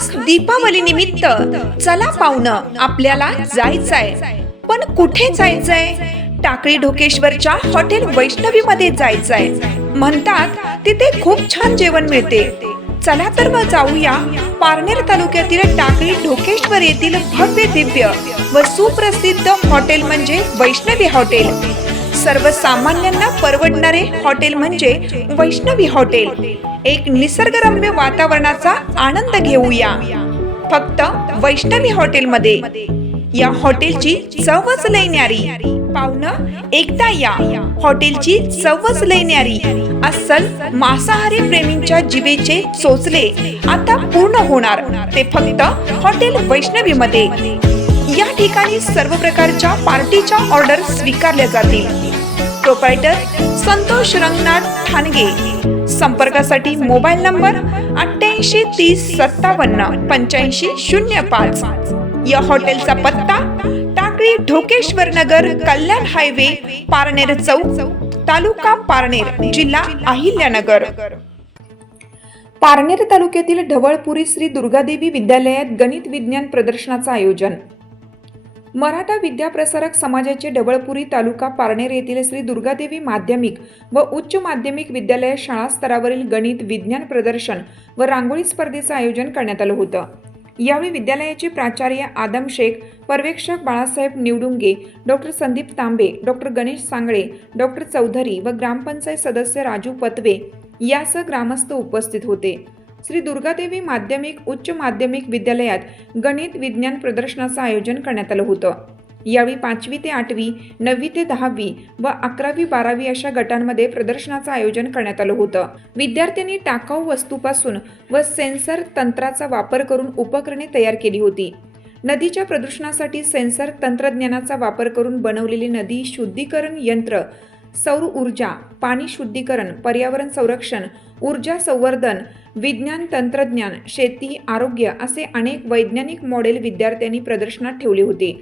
खास दीपावली निमित्त चला पाहुणं आपल्याला जायचंय, पण कुठे जायचंय? टाकळी ढोकेश्वरच्या हॉटेल वैष्णवी मध्ये जायचंय. म्हणतात तिथे खूप छान जेवण मिळते. चला तर मग जाऊया पारनेर तालुक्यातील टाकळी ढोकेश्वर येथील भव्य दिव्य व सुप्रसिद्ध हॉटेल म्हणजे वैष्णवी हॉटेल. सर्वसामान्यांना परवडणारे हॉटेल म्हणजे वैष्णवी हॉटेल. एक निसर्गरम्य वातावरणाचा आनंद घेऊया फक्त वैष्णवी हॉटेलमध्ये. या हॉटेलची चवच लय न्यारी. पाहुणं एकदा या, हॉटेलची चवच लय न्यारी. अस्सल मांसाहारी प्रेमींच्या जिभेचे चोचले आता पूर्ण होणार ते फक्त हॉटेल वैष्णवी मध्ये. या ठिकाणी सर्व प्रकारच्या पार्टीच्या ऑर्डर स्वीकारल्या जातील. प्रोप्रायटर संतोष रंगनाथ ठाणगे. संपर्कासाठी मोबाईल नंबर 88 30 57 85 05. या हॉटेलचा पत्ता टाकळी ढोकेश्वर नगर, कल्याण हायवे, पारनेर चौक, तालुका पारनेर, जिल्हा अहिल्यानगर. पारनेर तालुक्यातील ढवळपुरी श्री दुर्गादेवी विद्यालयात गणित विज्ञान प्रदर्शनाचं आयोजन. मराठा विद्याप्रसारक समाजाचे ढवळपुरी तालुका पारनेर येथील श्री दुर्गादेवी माध्यमिक व उच्च माध्यमिक विद्यालयात शाळा स्तरावरील गणित विज्ञान प्रदर्शन व रांगोळी स्पर्धेचं आयोजन करण्यात आलं होतं. यावेळी विद्यालयाचे प्राचार्य आदम शेख, पर्यवेक्षक बाळासाहेब निवडुंगे, डॉक्टर संदीप तांबे, डॉक्टर गणेश सांगळे, डॉक्टर चौधरी व ग्रामपंचायत सदस्य राजू पतवे यासह ग्रामस्थ उपस्थित होते. श्री दुर्गादेवी माध्यमिक उच्च माध्यमिक विद्यालयात गणित विज्ञान प्रदर्शनाचं आयोजन करण्यात आलं होतं. यावेळी 5वी ते 8वी, 9वी ते 10वी व 11वी 12वी अशा गटांमध्ये प्रदर्शनाचं आयोजन करण्यात आलं होतं. विद्यार्थ्यांनी टाकाऊ वस्तूपासून व सेन्सर तंत्राचा वापर करून उपकरणे तयार केली होती. नदीच्या प्रदूषणासाठी सेन्सर तंत्रज्ञानाचा वापर करून बनवलेली नदी शुद्धीकरण यंत्र, सौर ऊर्जा, पाणी शुद्धीकरण, पर्यावरण संरक्षण, ऊर्जा संवर्धन, विज्ञान तंत्रज्ञान, शेती, आरोग्य असे अनेक वैज्ञानिक मॉडेल विद्यार्थ्यांनी प्रदर्शनात ठेवले होते.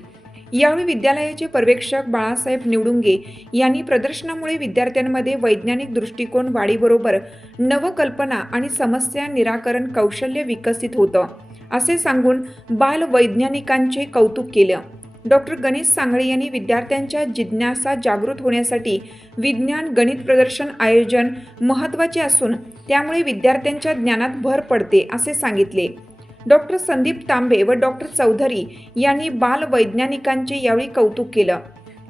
यावेळी विद्यालयाचे पर्यवेक्षक बाळासाहेब निवडुंगे यांनी प्रदर्शनामुळे विद्यार्थ्यांमध्ये वैज्ञानिक दृष्टिकोन वाढीबरोबर नवकल्पना आणि समस्या निराकरण कौशल्य विकसित होतं असे सांगून बाल वैज्ञानिकांचे कौतुक केलं. डॉक्टर गणेश सांगळे यांनी विद्यार्थ्यांच्या जिज्ञासा जागृत होण्यासाठी विज्ञान गणित प्रदर्शन आयोजन महत्त्वाचे असून त्यामुळे विद्यार्थ्यांच्या ज्ञानात भर पडते असे सांगितले. डॉक्टर संदीप तांबे व डॉक्टर चौधरी यांनी बाल वैज्ञानिकांचे यावेळी कौतुक केलं.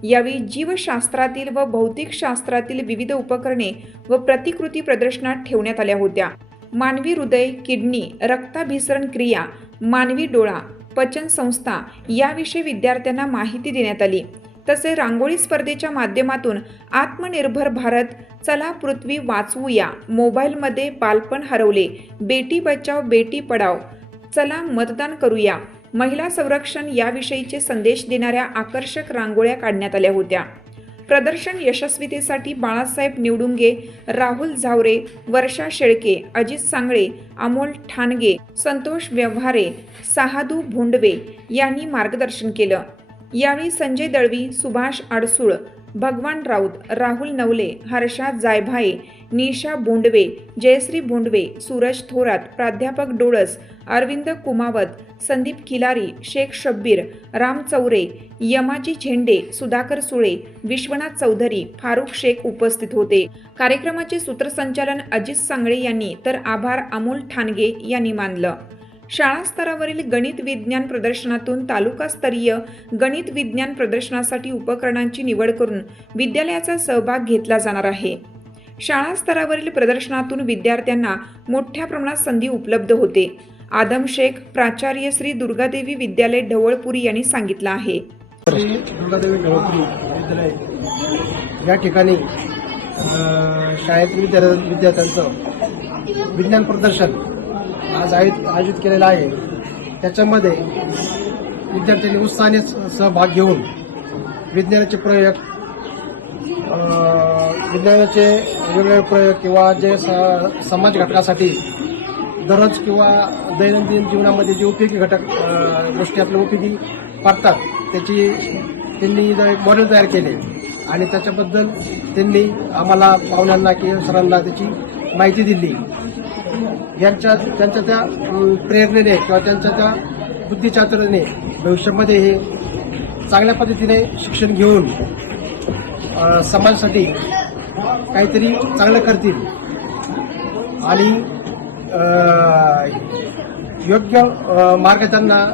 यावेळी जीवशास्त्रातील व भौतिकशास्त्रातील विविध उपकरणे व प्रतिकृती प्रदर्शनात ठेवण्यात आल्या होत्या. मानवी हृदय, किडनी, रक्ताभिसरण क्रिया, मानवी डोळा, पचन संस्था याविषयी विद्यार्थ्यांना माहिती देण्यात आली. तसे रांगोळी स्पर्धेच्या माध्यमातून आत्मनिर्भर भारत, चला पृथ्वी वाचवूया, मोबाईलमध्ये बालपण हरवले, बेटी बचाव बेटी पढाव, चला मतदान करूया, महिला संरक्षण याविषयीचे संदेश देणाऱ्या आकर्षक रांगोळ्या काढण्यात आल्या होत्या. प्रदर्शन यशस्वीतेसाठी बाळासाहेब निवडुंगे, राहुल झावरे, वर्षा शेळके, अजित सांगळे, अमोल ठाणगे, संतोष व्यवहारे, सहादू भोंडवे यांनी मार्गदर्शन केलं. यावेळी संजय दळवी, सुभाष आडसूळ, भगवान राऊत, राहुल नवले, हर्षा जायभाये, निशा बोंडवे, जयश्री बोंडवे, सूरज थोरात, प्राध्यापक डोळस, अरविंद कुमावत, संदीप किलारी, शेख शब्बीर, राम चौरे, यमाजी झेंडे, सुधाकर सुळे, विश्वनाथ चौधरी, फारुख शेख उपस्थित होते. कार्यक्रमाचे सूत्रसंचालन अजित सांगळे यांनी तर आभार अमोल ठाणगे यांनी मानलं. शाळा स्तरावरील गणित विज्ञान प्रदर्शनातून तालुकास्तरीय गणित विज्ञान प्रदर्शनासाठी उपकरणांची निवड करून विद्यालयाचा सहभाग घेतला जाणार आहे. शाळा स्तरावरील प्रदर्शनातून विद्यार्थ्यांना मोठ्या प्रमाणात संधी उपलब्ध होते. आदम शेख, प्राचार्य श्री दुर्गादेवी विद्यालय ढवळपुरी यांनी सांगितलं आहे. दुर्गादेवी ढवळपुरी विद्यालय या ठिकाणी शाळेतील विद्यार्थ्यांचं विज्ञान प्रदर्शन आज आयोजित केलेलं आहे. त्याच्यामध्ये विद्यार्थ्यांनी उत्साहाने सहभाग घेऊन विज्ञानाचे प्रयोग, विज्ञानाचे वेगवेगळे प्रयोग किंवा जे समाज घटकासाठी दररोज किंवा दैनंदिन जीवनामध्ये जे उपयोगी घटक गोष्टी आपल्या उपयोगी पडतात त्याची त्यांनी एक मॉडेल तयार केले आणि त्याच्याबद्दल त्यांनी आम्हाला पाहुण्यांना किंवा सरांना त्याची माहिती दिली. त्यांच्या त्या प्रेरणेने किंवा त्यांच्या त्या बुद्धिचातुर्याने भविष्यामध्ये हे चांगल्या पद्धतीने शिक्षण घेऊन समाजासाठी काहीतरी चांगलं करतील आणि योग्य मार्ग त्यांना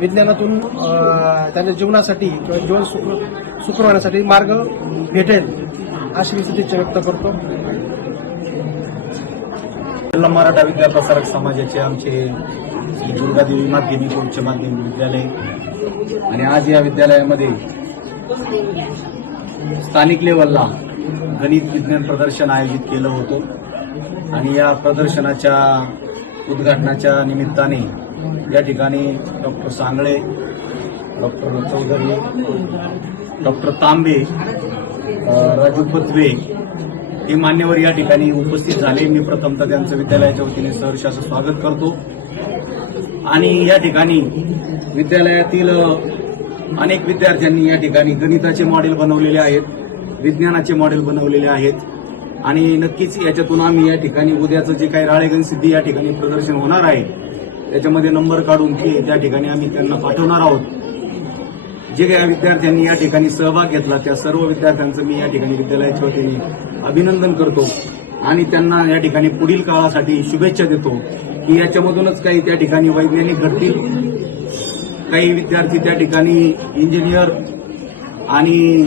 विज्ञानातून त्यांच्या जीवनासाठी किंवा जीवन सुखर होण्यासाठी मार्ग भेटेल अशी मी सदिच्छा व्यक्त करतो. जिल्हा मराठा विद्या प्रसारक समाजाचे आमचे श्री दुर्गादेवी माध्यमिक उच्च माध्यमिक विद्यालय आणि आज या विद्यालयामध्ये स्थानिक लेवलला गणित विज्ञान प्रदर्शन आयोजित केलं होतं आणि या प्रदर्शनाच्या उद्घाटनाच्या निमित्ताने या ठिकाणी doctor Sangle, doctor Chaudhari, doctor Tambe, Raju Patwe हे मान्यवर या ठिकाणी उपस्थित झाले. मी प्रथमतः त्यांचं विद्यालयाच्या वतीने सहर्ष असं स्वागत करतो. आणि या ठिकाणी विद्यालयातील अनेक विद्यार्थ्यांनी या ठिकाणी गणिताचे मॉडेल बनवलेले आहेत, विज्ञानाचे मॉडेल बनवलेले आहेत आणि नक्कीच याच्यातून आम्ही या ठिकाणी उद्याचं जे काही राळेगण सिद्धी या ठिकाणी प्रदर्शन होणार आहे त्याच्यामध्ये नंबर काढून ते त्या ठिकाणी आम्ही त्यांना पाठवणार आहोत. जे काही विद्यार्थ्यांनी या ठिकाणी सहभाग घेतला त्या सर्व विद्यार्थ्यांचं मी या ठिकाणी विद्यालयाच्या वतीने अभिनंदन करतो आणि त्यांना या ठिकाणी पुढील काळासाठी शुभेच्छा देतो की याच्यामधूनच काही त्या ठिकाणी वैज्ञानिक घडतील, काही विद्यार्थी त्या ठिकाणी इंजिनियर आणि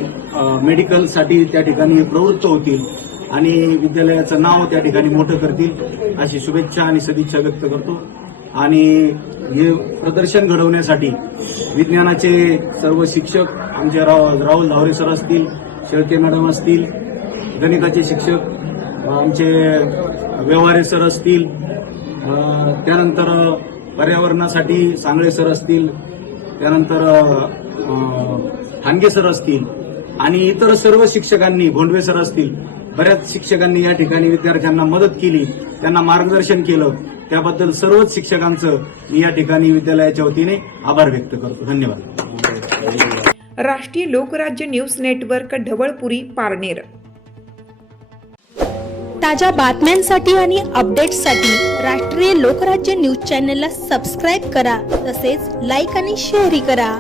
मेडिकलसाठी त्या ठिकाणी प्रवृत्त होतील आणि विद्यालयाचं नाव त्या ठिकाणी मोठं करतील अशी शुभेच्छा आणि सदिच्छा व्यक्त करतो. आणि हे प्रदर्शन घडवण्यासाठी विज्ञानाचे सर्व शिक्षक आमचे राहुल धावरे सर असतील, शेळके मॅडम असतील, गणिताचे शिक्षक आमचे व्यवहारे सर असतील, त्यानंतर पर्यावरणासाठी सांगळे सर असतील, त्यानंतर ठाणगे सर असतील आणि इतर सर्व शिक्षकांनी, भोंडवे सर असतील, बऱ्याच शिक्षकांनी या ठिकाणी विद्यार्थ्यांना मदत केली, त्यांना मार्गदर्शन केलं. त्याबद्दल सर्वच शिक्षकांचं मी या ठिकाणी विद्यालयाच्या वतीने आभार व्यक्त करतो. धन्यवाद. राष्ट्रीय लोकराज्य न्यूज नेटवर्क, ढवळपुरी, पारनेर. ताज्या बातम्यांसाठी आणि अपडेट्ससाठी राष्ट्रीय लोकराज्य न्यूज चॅनलला सबस्क्राईब करा, तसेच लाईक आणि शेअरही करा.